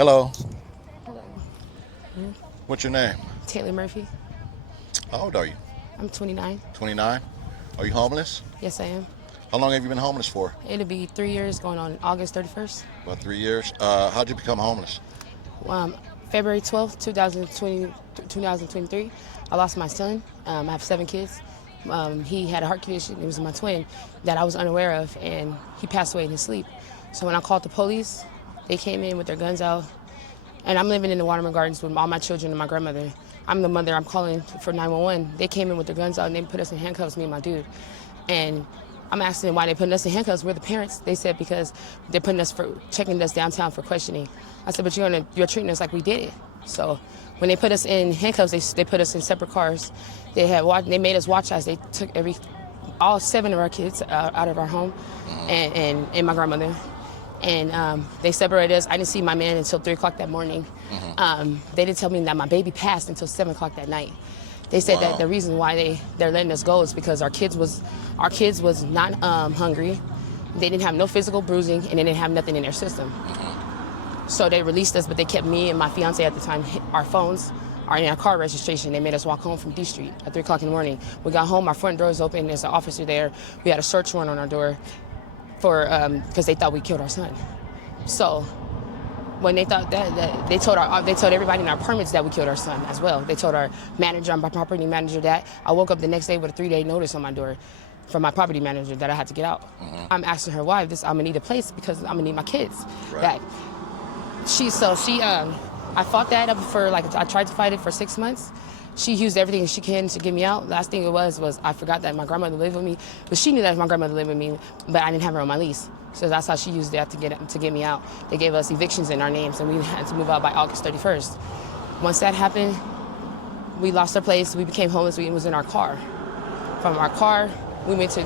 Hello. Hello. What's your name? Taylor Murphy. How old are you? I'm 29. 29. Are you homeless? Yes, I am. How long have you been homeless for? It'll be 3 years going on August 31st. About 3 years. How'd you become homeless? Um, February 12th, 2023, I lost my son. I have 7 kids. He had a heart condition. It was my twin that I was unaware of, and he passed away in his sleep. So when I called the police, they came in with their guns out. And I'm living in the Waterman Gardens with all my children and my grandmother. I'm the mother. I'm calling for 911. They came in with their guns out and they put us in handcuffs, me and my dude. And I'm asking them why they putting us in handcuffs. We're the parents. They said because they're putting us for checking us downtown for questioning. I said, but you're treating us like we did it. So when they put us in handcuffs, they put us in separate cars. They made us watch as they took all 7 of our kids out of our home, and my grandmother. And they separated us. I didn't see my man until 3 o'clock that morning. They didn't tell me that my baby passed until 7 o'clock that night. They said that the reason why they're letting us go is because our kids was not hungry. They didn't have no physical bruising, and they didn't have nothing in their system. So they released us, but they kept me and my fiance at the time. Our phones are in our car registration. They made us walk home from D Street at 3 o'clock in the morning. We got home, our front door was open. There's an officer there. We had a search warrant on our door because they thought we killed our son. So when they thought that they told everybody in our permits that we killed our son as well. They told our manager, my property manager, that. I woke up the next day with a 3-day notice on my door from my property manager that I had to get out. I'm asking her why. I'm gonna need a place because I'm gonna need my kids back. I fought that up I tried to fight it for 6 months. She used everything she can to get me out. Last thing it was I forgot that my grandmother lived with me, but she knew that my grandmother lived with me, but I didn't have her on my lease. So that's how she used that to get me out. They gave us evictions in our names, and we had to move out by August 31st. Once that happened, we lost our place. We became homeless. We was in our car. From our car, we went to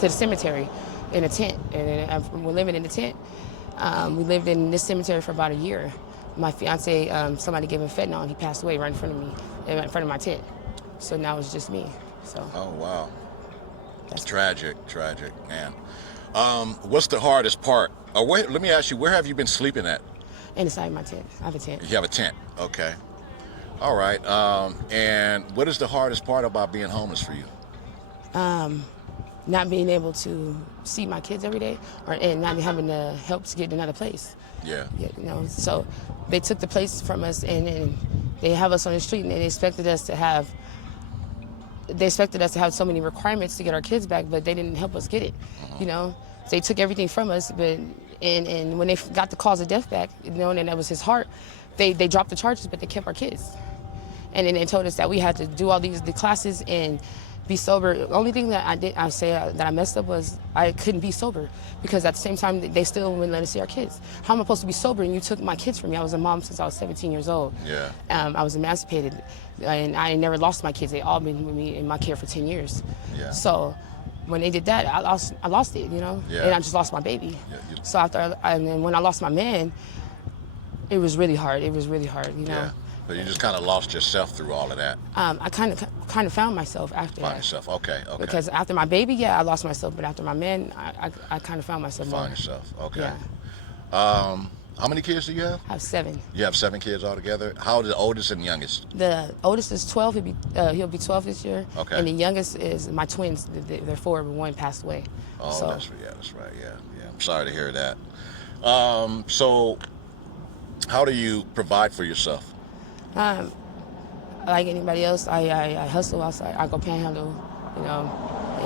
the cemetery in a tent, and we're living in the tent. We lived in this cemetery for about a year. My fiance, somebody gave him fentanyl, and he passed away right in front of me, in front of my tent. So now it's just me. So. Oh wow. That's tragic, man. What's the hardest part? Let me ask you, where have you been sleeping at? Inside my tent. I have a tent. You have a tent. Okay. All right. And what is the hardest part about being homeless for you? Not being able to see my kids every day, and not having the help to get another place. Yeah. So they took the place from us, and they have us on the street, and they expected us to have so many requirements to get our kids back, but they didn't help us get it. They took everything from us, but and when they got the cause of death back, knowing that was his heart, they dropped the charges, but they kept our kids. And then they told us that we had to do all the classes and be sober. The only thing that I messed up was I couldn't be sober, because at the same time they still wouldn't let us see our kids. How am I supposed to be sober and you took my kids from me? I was a mom since I was 17 years old. Yeah. I was emancipated, and I never lost my kids. They all been with me in my care for 10 years. Yeah. So when they did that, I lost it, Yeah. And I just lost my baby. Yeah. So and then when I lost my man, it was really hard. Yeah. So you just kind of lost yourself through all of that. I kind of found myself after that. Found yourself. Okay. Because after my baby, I lost myself, but after my man, I kind of found myself more. Found yourself. Okay. Yeah. How many kids do you have? I have 7. You have 7 kids altogether. How old are the oldest and youngest? The oldest is 12. He'll be 12 this year. Okay. And the youngest is my twins. They're 4, but one passed away. Oh, so. That's right. Yeah. I'm sorry to hear that. So, how do you provide for yourself? Like anybody else, I hustle outside. I go panhandle, and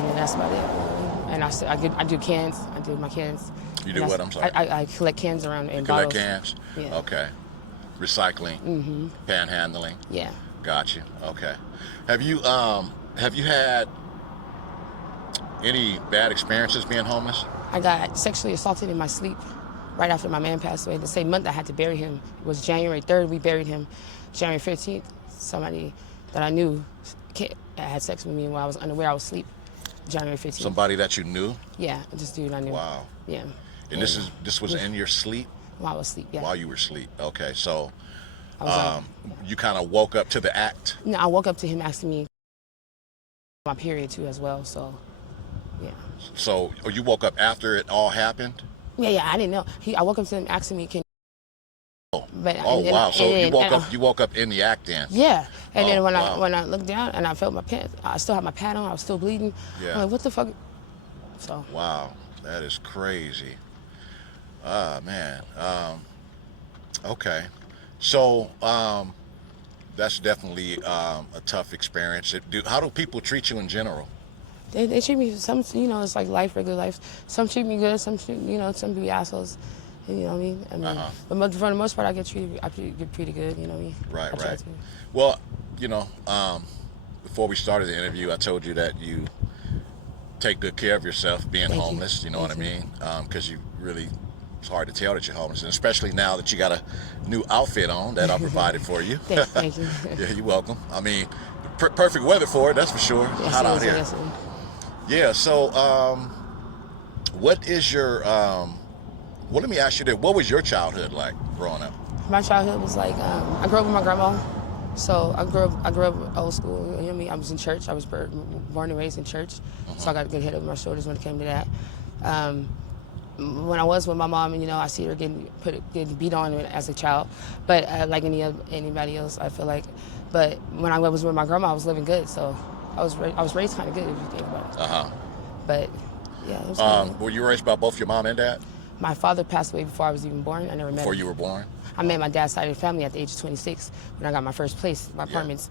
then that's about it. And I do cans. I do my cans. You do what? I'm sorry. I collect cans around in collect bottles. cans. Yeah. Okay. Recycling. Panhandling. Yeah. Got you. Okay. Have you had any bad experiences being homeless? I got sexually assaulted in my sleep right after my man passed away. The same month I had to bury him. It was January 3rd. We buried him. January 15th, somebody that I knew had sex with me while I was unaware. I was asleep. January 15th. Somebody that you knew? Yeah, this dude I knew. Wow. Yeah. And this was in your sleep? While I was asleep, yeah. While you were asleep. Okay, so I you kind of woke up to the act? No, I woke up to him asking me my period too as well, so yeah. So you woke up after it all happened? Yeah, I didn't know. I woke up to him asking me, But Oh wow! So you woke and, up. You woke up in the act then. yeah, and then wow. when I looked down and I felt my pants, I still had my pad on. I was still bleeding. Yeah. I'm like, what the fuck? So. Wow, that is crazy. Ah man. Okay. So that's definitely a tough experience. How do people treat you in general? They treat me, some, you know, it's like life, regular life. Some treat me good, some be assholes. You know what I mean? But for the most part, I get pretty good, you know what I mean? Right, I try right. to. Well, you know, before we started the interview, I told you that you take good care of yourself being Thank homeless. You know Thank what I mean? Because you really, it's hard to tell that you're homeless, and especially now that you got a new outfit on that I provided for you. Thank you. Yeah, you're welcome. I mean, perfect weather for it, that's for sure. It's Yes, hot it out is, here. yes, it is. Yeah. So, what is your well, let me ask you this: what was your childhood like growing up? My childhood was like, I grew up with my grandma. So I grew up old school. You know what I mean? I was in church. I was born and raised in church. So I got a good head over my shoulders when it came to that. When I was with my mom, you know, I see her getting beat on as a child, but like anybody else, I feel like. But when I was with my grandma, I was living good. So I was raised kind of good if you think about it. But yeah, it was Were you raised by both your mom and dad? My father passed away before I was even born. I never met him. Before you were born? I met my dad's side of the family at the age of 26 when I got my first place, my apartments,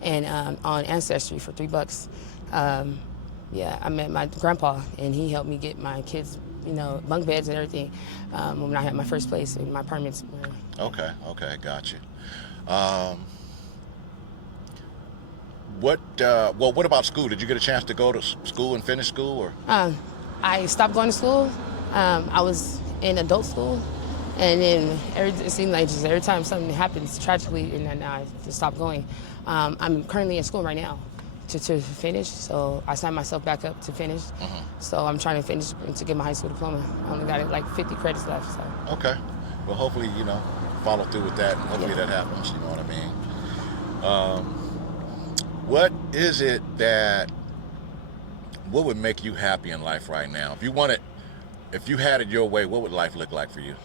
and on Ancestry for $3. Yeah, I met my grandpa, and he helped me get my kids, you know, bunk beds and everything when I had my first place in my apartments. Okay, got you. What about school? Did you get a chance to go to school and finish school, or? I stopped going to school. I was in adult school, and then it seemed like just every time something happens tragically, and then I just stopped going. I'm currently in school right now to finish, so I signed myself back up to finish. So I'm trying to finish to get my high school diploma. I only got like 50 credits left. So. Okay. Well, hopefully, you know, follow through with that, and hopefully that happens. You know what I mean? What is it what would make you happy in life right now? If you had it your way, what would life look like for you?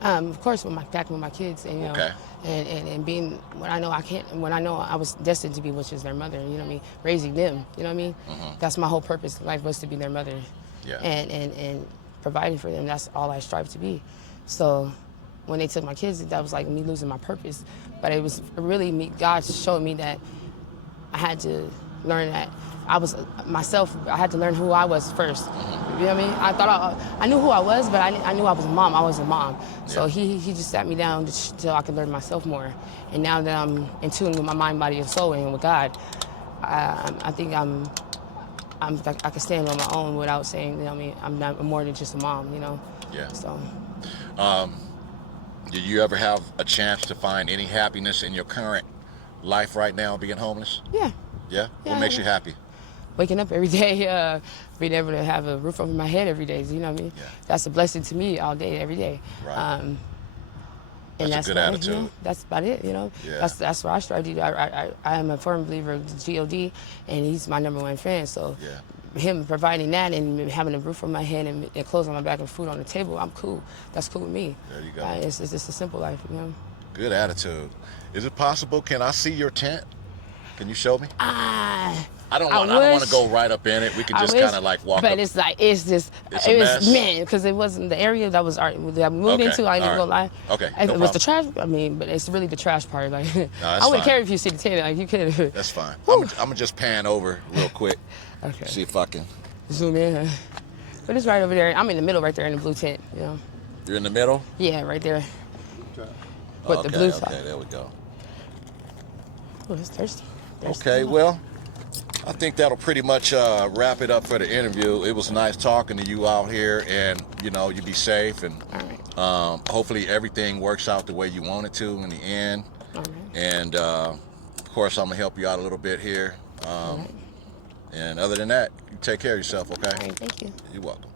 Of course, back with my kids, and you know, and being what I know when I know I was destined to be, which is their mother. You know what I mean? Raising them. You know what I mean? That's my whole purpose in life, was to be their mother, and providing for them. That's all I strive to be. So, when they took my kids, that was like me losing my purpose. But it was really me. God showed me that I had to learn that I was myself. I had to learn who I was first. You know what I mean? I thought I knew who I was, but I knew I was a mom. I was a mom. So he just sat me down so I could learn myself more. And now that I'm in tune with my mind, body, and soul, and with God, I think I can stand on my own without saying, you know what I mean, I'm more than just a mom, you know? Yeah. So. Did you ever have a chance to find any happiness in your current life right now, being homeless? Yeah. Yeah? What makes you happy? Waking up every day, being able to have a roof over my head every day, you know what I mean? Yeah. That's a blessing to me all day, every day. Right. And that's a good attitude. You know, that's about it, you know? Yeah. That's what I strive to do. I am a firm believer of G.O.D., and he's my #1 fan, so him providing that and having a roof on my head and clothes on my back and food on the table, I'm cool. That's cool with me. There you go. It's just a simple life, you know? Good attitude. Is it possible? Can I see your tent? Can you show me? I don't want to go right up in it. We can just kind of like walk up. But it's like, it's a mess. Man, because it wasn't the area that we moved into. I ain't even gonna lie. Okay. It was the trash. I mean, but it's really the trash part. Like, I wouldn't care if you see the tent. Like, you could. That's fine. I'm gonna just pan over real quick. Okay. See if I can zoom in. But it's right over there. I'm in the middle, right there in the blue tent. You know. You're in the middle. Yeah, right there. With the blue top. Okay, there we go. Oh, it's thirsty. Okay, well, I think that'll pretty much wrap it up for the interview. It was nice talking to you out here, and you know, you be safe, and hopefully everything works out the way you want it to in the end. And of course, I'm gonna help you out a little bit here. And other than that, you take care of yourself, okay? Thank you. You're welcome.